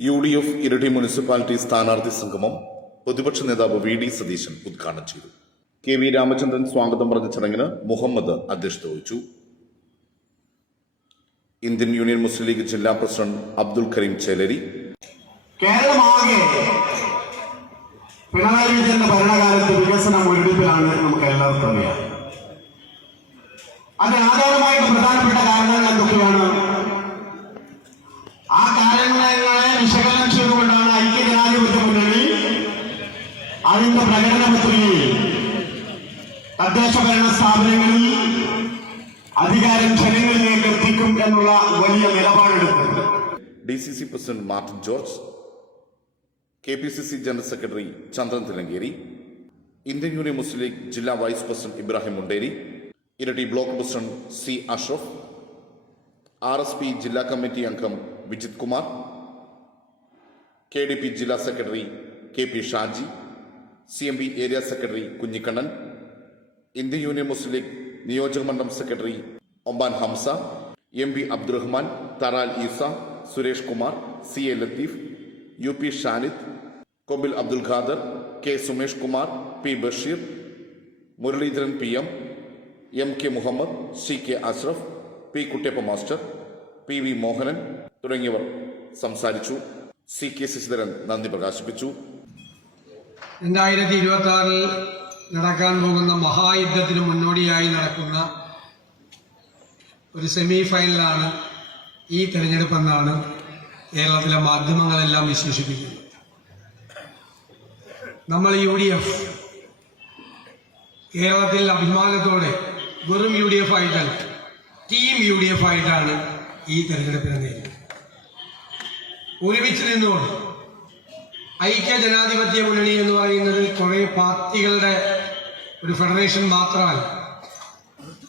U D F Iritty municipality സ്ഥാനാർത്ഥി സംഗമം പ്രതിപക്ഷ നേതാവ് വി ഡി സതീശൻ ഉദ്ഘാടനം ചെയ്തു. കെ വി രാമചന്ദ്രൻ സ്വാഗതം പറഞ്ഞ ചടങ്ങിന് മുഹമ്മദ് അധ്യക്ഷത വഹിച്ചു. ഇന്ത്യൻ യൂണിയൻ മുസ്ലിം ലീഗ് ജില്ലാ പ്രസിഡന്റ് അബ്ദുൽ കരീം ചേലരി. കേരളമാകെ പിണറായി വിജയന്റെ ഭരണകാലത്ത് വികസന മുരടിപ്പിലാണ് നമുക്ക് എല്ലാവർക്കും അറിയാം. അതിന് ആധാരമായിട്ട് പ്രധാനപ്പെട്ട കാരണങ്ങൾ എന്തൊക്കെയാണ് ആ കാരണങ്ങളെ വിശകലനം ചെയ്തുകൊണ്ടാണ് ഐക്യജനാധിപത്യ മുന്നണി അതിന്റെ പ്രകടന തദ്ദേശ ഭരണ സ്ഥാപനങ്ങളിൽ അധികാരം ജനങ്ങളിലേക്ക് എത്തിക്കും എന്നുള്ള വലിയ നിലപാടെടുത്തു D C C president Martin George K P C C general secretary Chandran Thillankeri Indian union Muslim league ജില്ലാ vice president Ibrahim Munderi Iritty block president C Ashraf R S P ജില്ലാ കമ്മിറ്റി അംഗം Vijith Kumar K D P ജില്ലാ secretary K P Shaji C M P area secretary Kunhikannan Indian union Muslim league നിയോജക മണ്ഡലം secretary Omban Hamza M P Abdurahman Tharal Isa Suresh Kumar C A Latheef U P Shanid Kobil Abdul Khader K Sumesh Kumar P Basheer Muralidharan P M M K Muhammad C K Ashraf P Kuttiyappa master P V Mohanan തുടങ്ങിയവർ സംസാരിച്ചു. C K Sasidharan നന്ദി പ്രകാശിപ്പിച്ചു. രണ്ടായിരത്തി ഇരുപത്തി ആറിൽ നടക്കാൻ പോകുന്ന മഹായുദ്ധത്തിന് മുന്നോടിയായി നടക്കുന്ന ഒരു സെമി ഫൈനലാണ് ഈ തെരഞ്ഞെടുപ്പെന്നാണ് കേരളത്തിലെ മാധ്യമങ്ങളെല്ലാം വിശേഷിപ്പിക്കുന്നത്. നമ്മൾ യു ഡി എഫ് കേരളത്തിൽ അഭിമാനത്തോടെ വെറും യു ഡി എഫ് ആയിട്ടല്ല ടീം യു ഡി എഫ് ആയിട്ടാണ് ഈ തെരഞ്ഞെടുപ്പിനെ നേരിടുന്നത്. ഒരുമിച്ച് നിന്നുകൊണ്ട് ഐക്യ ജനാധിപത്യ മുന്നണി എന്ന് പറയുന്നത് കുറെ പാർട്ടികളുടെ ഒരു ഫെഡറേഷൻ മാത്രമല്ല.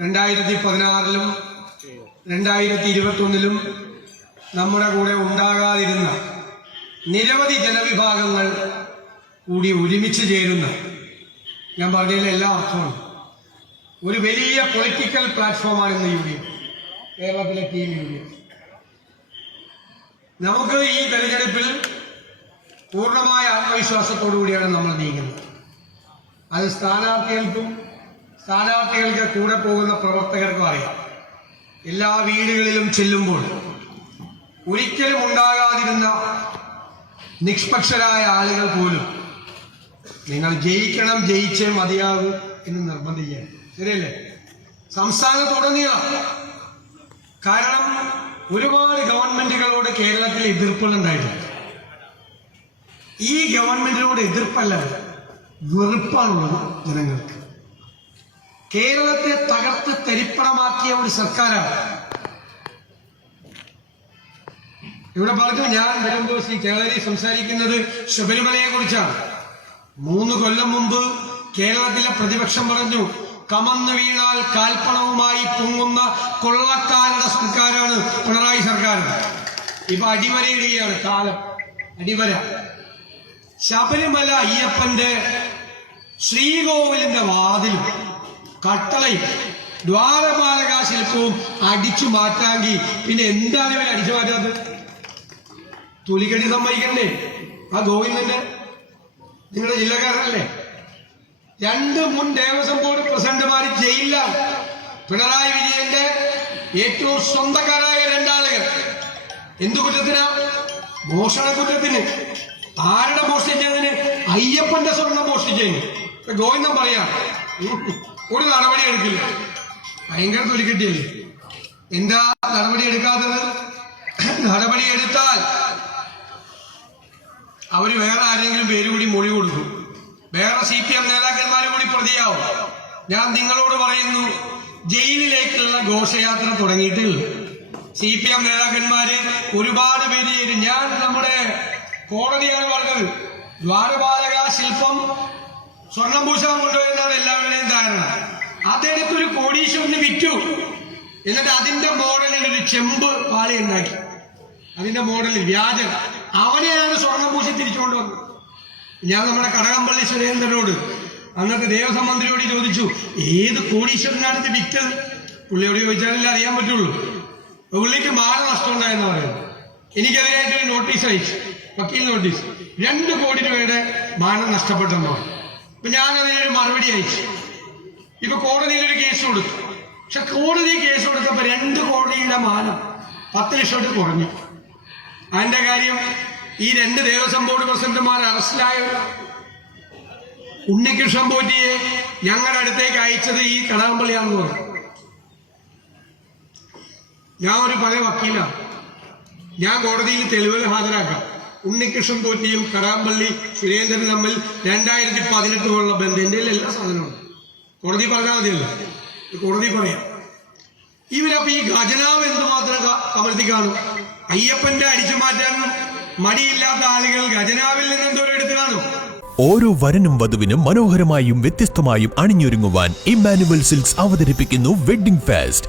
രണ്ടായിരത്തി പതിനാറിലും രണ്ടായിരത്തി ഇരുപത്തി ഒന്നിലും നമ്മുടെ കൂടെ ഉണ്ടാകാതിരുന്ന നിരവധി ജനവിഭാഗങ്ങൾ കൂടി ഒരുമിച്ച് ചേരുന്ന ഞാൻ പറഞ്ഞതിൽ എല്ലാ അർത്ഥവും ഒരു വലിയ പൊളിറ്റിക്കൽ പ്ലാറ്റ്ഫോമാണ് ഇന്ന് യു ഡി എഫ് കേരളത്തിലെ ടീം യു ഡി എഫ്. നമുക്ക് ഈ തെരഞ്ഞെടുപ്പിൽ പൂർണമായ ആത്മവിശ്വാസത്തോടു കൂടിയാണ് നമ്മൾ നീങ്ങുന്നത്. അത് സ്ഥാനാർത്ഥികൾക്കും സ്ഥാനാർത്ഥികൾക്ക് കൂടെ പോകുന്ന പ്രവർത്തകർക്കും അറിയാം. എല്ലാ വീടുകളിലും ചെല്ലുമ്പോൾ ഒരിക്കലും ഉണ്ടാകാതിരുന്ന നിഷ്പക്ഷരായ ആളുകൾ പോലും നിങ്ങൾ ജയിക്കണം ജയിച്ചേ മതിയാകൂ എന്ന് നിർബന്ധിക്കാൻ ശരിയല്ലേ? സംസ്ഥാനം സംസ്ഥാനത്തുടനീളം കാരണം ഒരുപാട് ഗവൺമെന്റുകളോട് കേരളത്തിൽ എതിർപ്പുകളുണ്ടായിട്ടുണ്ട്. ഈ ഗവൺമെന്റിനോട് എതിർപ്പല്ല. വെറുപ്പാണുള്ളത് ജനങ്ങൾക്ക്. കേരളത്തെ തകർത്ത് തരിപ്പണമാക്കിയ ഒരു സർക്കാരാണ്. ഇവിടെ പറഞ്ഞു ഞാൻ വരും ദിവസം കേരളത്തിൽ സംസാരിക്കുന്നത് ശബരിമലയെ കുറിച്ചാണ്. മൂന്ന് കൊല്ലം മുമ്പ് കേരളത്തിലെ പ്രതിപക്ഷം പറഞ്ഞു കമന്നു വീണാൽ കാൽപ്പണവുമായി പൊങ്ങുന്ന കൊള്ളക്കാരുടെ സർക്കാരാണ് പിണറായി സർക്കാർ. ഇപ്പൊ അടിവരയിടുകയാണ് കാലം. അടിവര. ശബരിമല അയ്യപ്പന്റെ ശ്രീകോവിലിന്റെ വാതിലും കട്ടളയും ദ്വാരപാലക ശില്പവും അടിച്ചു മാറ്റാങ്കി പിന്നെ എന്താണ് ഇവർ അടിച്ചു മാറ്റാത്തത്? തുലികടി സമ്മതിക്കണ്ടേ? ആ ഗോവിന്ദന്റെ നിങ്ങളുടെ ജില്ലക്കാരനല്ലേ? രണ്ട് മുൻ ദേവസ്വം ബോർഡ് പ്രസിഡന്റുമാർ ജയിലിലാണ്. പിണറായി വിജയന്റെ ഏറ്റവും സ്വന്തക്കാരായ രണ്ടാളുകൾ എന്തു കുറ്റത്തിനാ? മോഷണ കുറ്റത്തിന് ആരുടെ മോഷ്ടിച്ചതിന് അയ്യപ്പന്റെ സ്വർണം മോഷ്ടിച്ചതിന് ഗോവിന്ദൻ പറയാ. ഒരു നടപടി എടുക്കില്ല. ഭയങ്കര തൊലിക്കെട്ടിയല്ലേ? എന്താ നടപടി എടുക്കാത്തത്? നടപടി എടുത്താൽ അവർ വേറെ ആരെങ്കിലും പേര് കൂടി മൊഴി കൊടുക്കും. വേറെ സി പി എം നേതാക്കന്മാർ കൂടി പ്രതിയാവും. ഞാൻ നിങ്ങളോട് പറയുന്നു ജയിലിലേക്കുള്ള ഘോഷയാത്ര തുടങ്ങിയിട്ടില്ല. സി പി എം നേതാക്കന്മാര് ഒരുപാട് പേര് ഞാൻ നമ്മുടെ കോടതിയാണ് പറഞ്ഞത്. ദ്വാരപാലക ശില്പം സ്വർണം പൂശാൻ കൊണ്ടുവരുന്നതാണ് എല്ലാവരുടെയും ധാരണ. അതെടുത്തൊരു കോടീശ്വരന് വിറ്റു. എന്നിട്ട് അതിന്റെ മോഡലിൽ ഒരു ചെമ്പ് പാളി ഉണ്ടാക്കി. അതിന്റെ മോഡലിൽ വ്യാജം. അവനെയാണ് സ്വർണം പൂശി തിരിച്ചുകൊണ്ട് വന്നത്. ഞാൻ നമ്മുടെ കടകംപള്ളി സുരേന്ദ്രനോട് അന്നത്തെ ദേവസ്വം മന്ത്രിയോട് ചോദിച്ചു ഏത് കോടീശ്വരനാണ് ഇത് വിറ്റത്? പുള്ളിയോട് ചോദിച്ചാലല്ലേ അറിയാൻ പറ്റുള്ളൂ. പുള്ളിക്ക് മാല നഷ്ടം ഉണ്ടായെന്ന് പറയുന്നത്. എനിക്കതിനായിട്ട് നോട്ടീസ് അയച്ചു. വക്കീൽ നോട്ടീസ് രണ്ട് കോടി രൂപയുടെ മാനം നഷ്ടപ്പെട്ടെന്നോ അപ്പൊ ഞാൻ അതിനൊരു മറുപടി അയച്ചു. ഇപ്പൊ കോടതിയിൽ ഒരു കേസ് കൊടുത്തു. പക്ഷെ കോടതി കേസ് കൊടുത്തപ്പോ രണ്ട് കോടിയുടെ മാനം പത്ത് ലക്ഷമായിട്ട് കുറഞ്ഞു. അതിന്റെ കാര്യം ഈ രണ്ട് ദേവസ്വം ബോർഡ് പ്രസിഡന്റുമാർ അറസ്റ്റിലായ ഉണ്ണികൃഷ്ണൻ പോറ്റിയെ ഞങ്ങളുടെ അടുത്തേക്ക് അയച്ചത് ഈ കടകംപള്ളിയാണെന്ന് പറഞ്ഞു. ഞാൻ ഒരു പഴയ വക്കീലാണ്. ഞാൻ കോടതിയിൽ തെളിവുകൾ ഹാജരാക്കാം. ഉണ്ണികൃഷ്ണൻ തോറ്റിയും കടാമ്പള്ളി സുരേന്ദ്രൻ തമ്മിൽ രണ്ടായിരത്തി പതിനെട്ട് പോലുള്ള ബന്ധം എന്റെ എല്ലാ സാധനവും കോടതി പറഞ്ഞാൽ മതിയല്ല. കോടതി പറയാം. ഇവരപ്പോ ഈ ഖജനാവ് എന്തുമാത്രം മാത്രം കമഴ്ത്തി കാണും? അയ്യപ്പന്റെ അടിച്ചു മാറ്റാൻ മടിയില്ലാത്ത ആളുകൾ ഖജനാവിൽ നിന്ന് എന്തോരം എടുത്തു കാണും. ഓരോ വരനും വധുവിനും മനോഹരമായും വ്യത്യസ്തമായും അണിഞ്ഞൊരുങ്ങുവാൻ ഇമ്മാനുവൽ സിൽക്സ് അവതരിപ്പിക്കുന്നു wedding fest.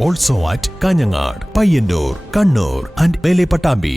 Also at Kanhangad Payyanur Kannur and Pattambi